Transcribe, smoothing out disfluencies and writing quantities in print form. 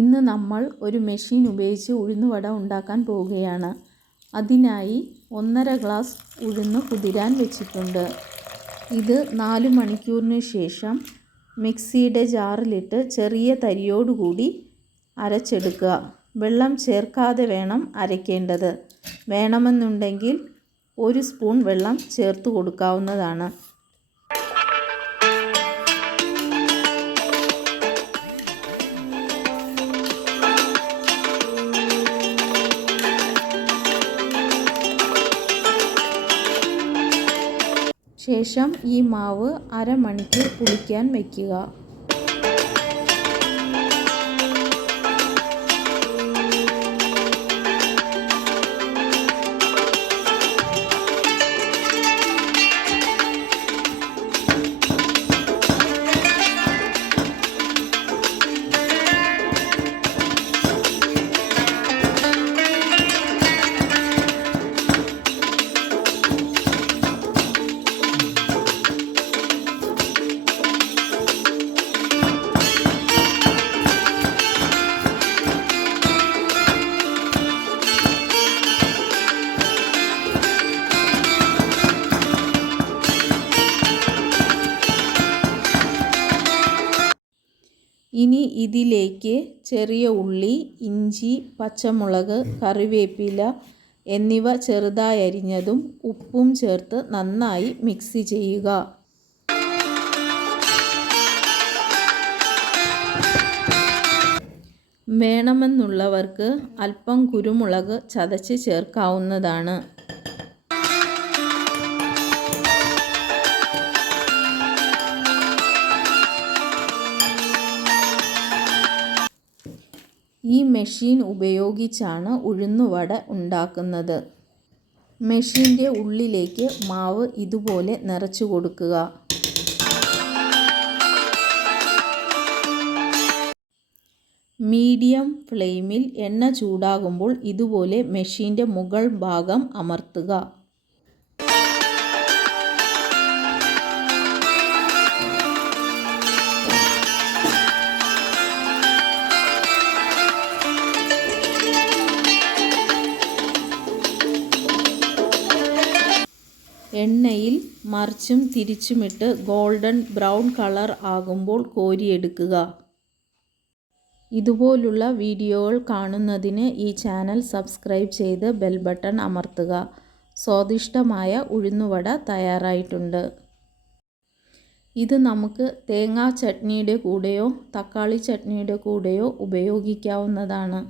ഇന്ന് നമ്മൾ ഒരു മെഷീൻ ഉപയോഗിച്ച് ഉഴുന്നുവട ഉണ്ടാക്കാൻ പോവുകയാണ്. അതിനായി 1.5 ഗ്ലാസ് ഉഴുന്ന് കുതിരാൻ വെച്ചിട്ടുണ്ട്. ഇത് 4 മണിക്കൂറിന് ശേഷം മിക്സിയുടെ ജാറിലിട്ട് ചെറിയ തരിയോടുകൂടി അരച്ചെടുക്കുക. വെള്ളം ചേർക്കാതെ വേണം അരയ്ക്കേണ്ടത്. വേണമെന്നുണ്ടെങ്കിൽ 1 സ്പൂൺ വെള്ളം ചേർത്ത് കൊടുക്കാവുന്നതാണ്. ശേഷം ഈ മാവ് അരമണിക്കൂർ പുളിക്കാൻ വയ്ക്കുക. ഇനി ഇതിലേക്ക് ചെറിയ ഉള്ളി, ഇഞ്ചി, പച്ചമുളക്, കറിവേപ്പില എന്നിവ ചെറുതായി അരിഞ്ഞതും ഉപ്പും ചേർത്ത് നന്നായി മിക്സ് ചെയ്യുക. വേണമെന്നുള്ളവർക്ക് അല്പം കുരുമുളക് ചതച്ച് ചേർക്കാവുന്നതാണ്. ഈ മെഷീൻ ഉപയോഗിച്ചാണ് ഉഴുന്നുവട ഉണ്ടാക്കുന്നത്. മെഷീൻ്റെ ഉള്ളിലേക്ക് മാവ് ഇതുപോലെ നിറച്ചു കൊടുക്കുക. മീഡിയം ഫ്ലെയിമിൽ എണ്ണ ചൂടാകുമ്പോൾ ഇതുപോലെ മെഷീൻ്റെ മുകൾ ഭാഗം അമർത്തുക. എണ്ണയിൽ മറിച്ചും തിരിച്ചുമിട്ട് ഗോൾഡൻ ബ്രൗൺ കളർ ആകുമ്പോൾ കോരിയെടുക്കുക. ഇതുപോലുള്ള വീഡിയോകൾ കാണുന്നതിന് ഈ ചാനൽ സബ്സ്ക്രൈബ് ചെയ്ത് ബെൽ ബട്ടൺ അമർത്തുക. സ്വാദിഷ്ടമായ ഉഴുന്നുവട തയ്യാറായിട്ടുണ്ട്. ഇത് നമുക്ക് തേങ്ങാ ചട്നിയുടെ കൂടെയോ തക്കാളി ചട്നിയുടെ കൂടെയോ ഉപയോഗിക്കാവുന്നതാണ്.